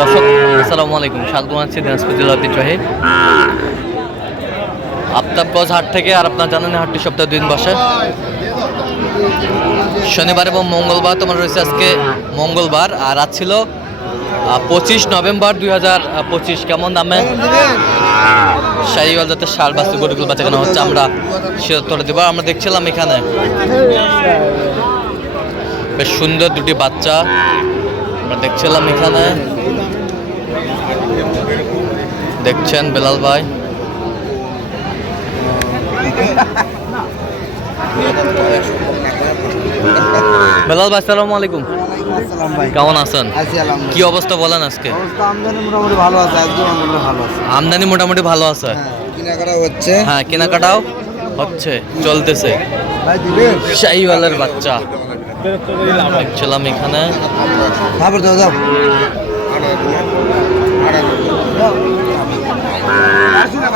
দর্শক, আসসালামু আলাইকুম। দিনাজপুর হাট থেকে আর আপনার জানেন হাটটি সপ্তাহে দুদিন বসে। শনিবার এবং মঙ্গলবার তোমার রয়েছে আজকে মঙ্গলবার, আর আজ ছিল পঁচিশ নভেম্বর দুই হাজার পঁচিশ। কেমন দামে? শাহিওয়াল যাতে সার বাস্তু গরুগুলো বাচ্চা কেনা হচ্ছে। আমরা সেটা দেবো। আমরা দেখছিলাম এখানে। বেশ সুন্দর দুটি বাচ্চা। আমরা দেখছিলাম এখানে। দেখছেন বেলাল ভাই? বেলাল ভাই সালাম আলাইকুম। কেমন আছেন? কি অবস্থা বলেন আজকে? আমদানি মোটামুটি ভালো আছে আজকে মোটামুটি ভালো আছে। আমদানি মোটামুটি ভালো আছে? হ্যাঁ হচ্ছে। হ্যাঁ কেনাকাটাও হচ্ছে চলতেছে। শাহিওয়ালের বাচ্চা। দেখছিলাম এখানে।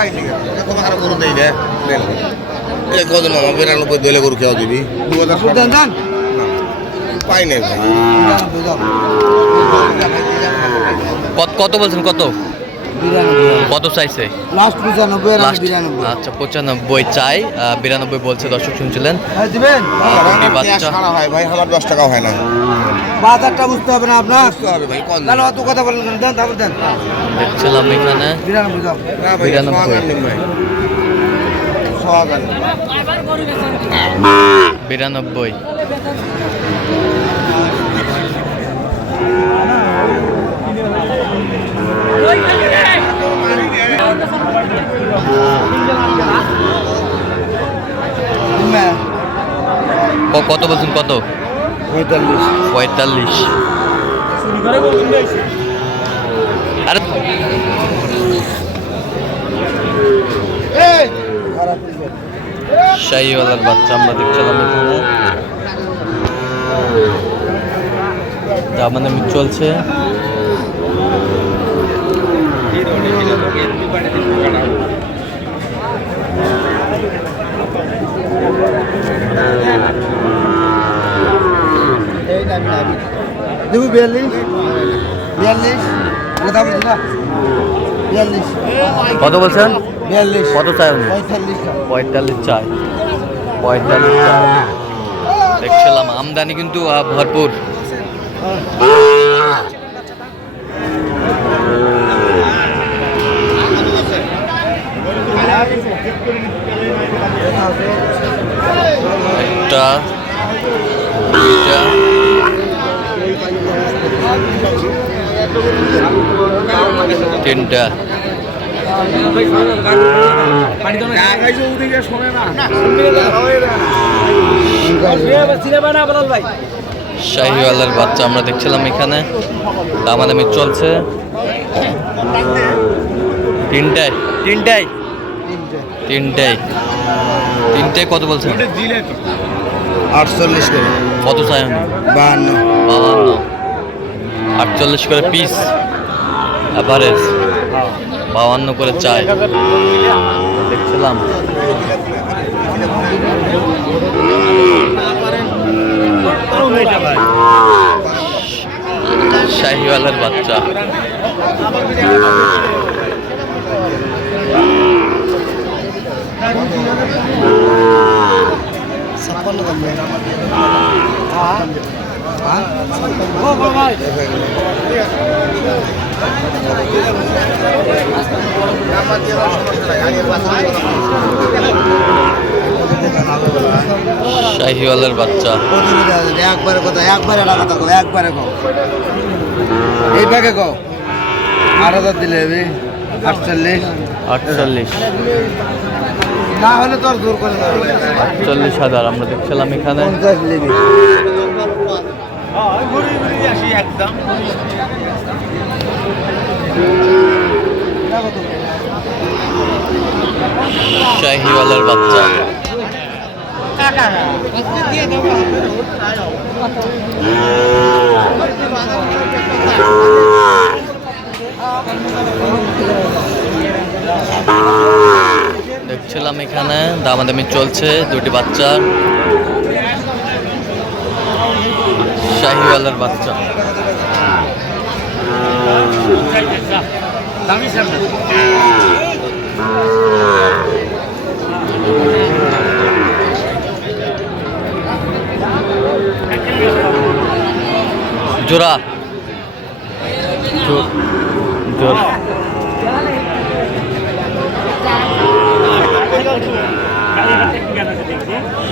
দাও কদিন মামা বিরানব্বই দলে গরু খেয়াও দিবি। দু হাজার পাই নাই কত বলছেন কত? কত চাইছে? লাস্ট পঁচানব্বই লাস্ট বিরানব্বই। আচ্ছা পঁচানব্বই চাই। বিরানব্বই বলছে দর্শক শুনছিলেন। হয়। ভাই আমার দশ টাকা হয় না। বাজারটা বুঝতে হবে না আপনার? বুঝতে হবে ভাই কোন তাহলে অত কথা বলেন দেন তারপর দেন। দেখছিলাম এখানে। বিরানব্বই বিরানব্বই। সোহাগান নিন ভাই সোহাগান বিরানব্বই হ্যাঁ ক- কত বলছেন কত? পঁয়তাল্লিশ। পঁয়তাল্লিশ। আরে শাহিওয়ালার বাচ্চা আমরা দেখছিলাম এখানে। দামান দামি চলছে। দেবো বিয়াল্লিশ বিয়াল্লিশ বিয়াল্লিশ। কত বলছেন? বিয়াল্লিশ। কত চাই পঁয়তাল্লিশ পঁয়তাল্লিশ চাই। পঁয়তাল্লিশ চাই। দেখছিলাম আমদানি কিন্তু ভরপুর একটা দুইটা তিনটা। শাহিওয়ালের বাচ্চা আমরা দেখছিলাম এখানে। দামাদামি চলছে। তিনটায়। তিনটায়। তিনটায়। তিনটায় কত বলছেন আটচল্লিশ করে। কত চাই? বাহান্ন। বাহান্ন। আটচল্লিশ করে পিস অ্যাভারেজ বাহান্ন করে চাই। দেখছিলাম। শাহিওয়ালের বাচ্চা। ছাপ্পান্ন শাহিওয়ালের বাচ্চা। একবারে কথা একবারে একবারে কো এই ব্যাগে কো আট হাজার দিলে হবে। আটচল্লিশ। আটচল্লিশ। না হলে তো আর জোর করে আটচল্লিশ হাজার আমরা দেখছিলাম এখানে। পঞ্চাশ শাহিওয়ালের বাচ্চা। দেখছিলাম এখানে দামাদামি চলছে দুটি বাচ্চা শাহিওয়ালের বাচ্চা। জোড়া।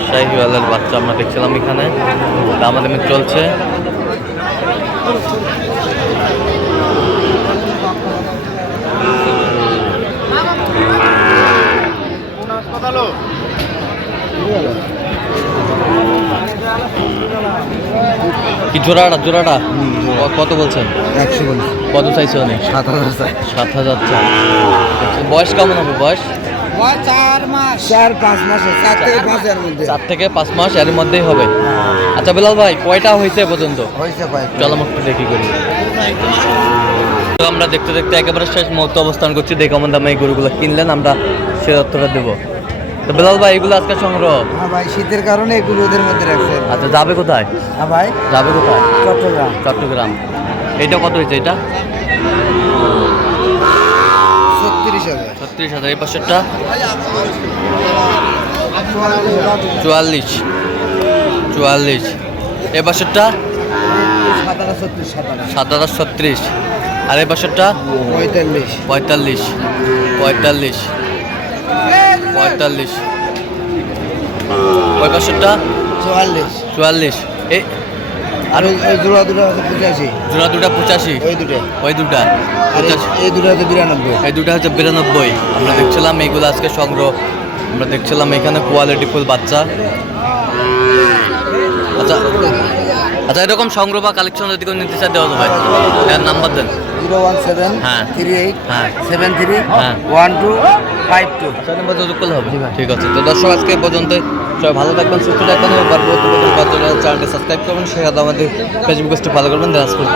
শাহিওয়ালের বাচ্চা আমরা দেখছিলাম এখানে। দামাদামি চলছে। কি জোড়াটা জোড়াটা? কত বলছেন? একশো কত চাইছে অনেক সাত হাজার চাই। সাত হাজার চাই। বয়স কেমন হবে বয়স? চার মাস। চার পাঁচ মাস। চার থেকে পাঁচ এর মধ্যে। চার থেকে পাঁচ মাস এর মধ্যেই হবে। আচ্ছা বিলাল ভাই কয়টা হয়েছে পর্যন্ত? হয়েছে ভাই চল আমরা একটু দেখি করি। তো আমরা দেখতে দেখতে একেবারে শেষ মুহূর্তে অবস্থান করছি। দেখে আমার দামে এই গরুগুলো কিনলেন আমরা সে তথ্যটা দেবো। তো বিলাল ভাই এগুলো আজকে সংগ্রহ? হ্যাঁ ভাই শীতের কারণে এগুলো ওদের মধ্যে রাখছেন আচ্ছা যাবে কোথায়? হ্যাঁ ভাই যাবে কোথায়? চট্টগ্রাম। চট্টগ্রাম। এটা কত হয়েছে এটা? ছত্রিশ হাজার। ছত্রিশ হাজার এই পাশেরটা? চুয়াল্লিশ। চুয়াল্লিশ। এ পাশেরটা? সাতারা ছত্রিশ সাত হাজার ছত্রিশ। আর এই পাশেরটা? পঁয়তাল্লিশ। পঁয়তাল্লিশ। পঁয়তাল্লিশ। পঁয়তাল্লিশ। ওই পাশেরটা চুয়াল্লিশ। চুয়াল্লিশ। এই আর ওই ওই দুটো দুটো পঁচাশি। জোড়া দুটা পঁচাশি? ওই দুটো। ওই দুটা। এই- দুটো হচ্ছে বিরানব্বই। এই দুটা হচ্ছে বিরানব্বই। আমরা দেখছিলাম এইগুলো আজকে সংগ্রহ। আমরা দেখছিলাম এখানে কোয়ালিটি ফুল বাচ্চা। আচ্ছা আচ্ছা এরকম সংগ্রহ বা কালেকশন যদি কেউ নিতে চাই দেওয়া যাবে। এর নাম্বার দেন। Zero one seven. Three eight seven three. One two five two চার নাম্বার যোগাযোগ করলে হবে। ঠিক আছে। তো দর্শক আজকে পর্যন্ত সবাই ভালো থাকবেন সুস্থ থাকবেন এবং পরবর্তী চ্যানেলটি সাবস্ক্রাইব করবেন আমাদের ফেসবুক পেজটি ফলো করবেন দিনাজপুর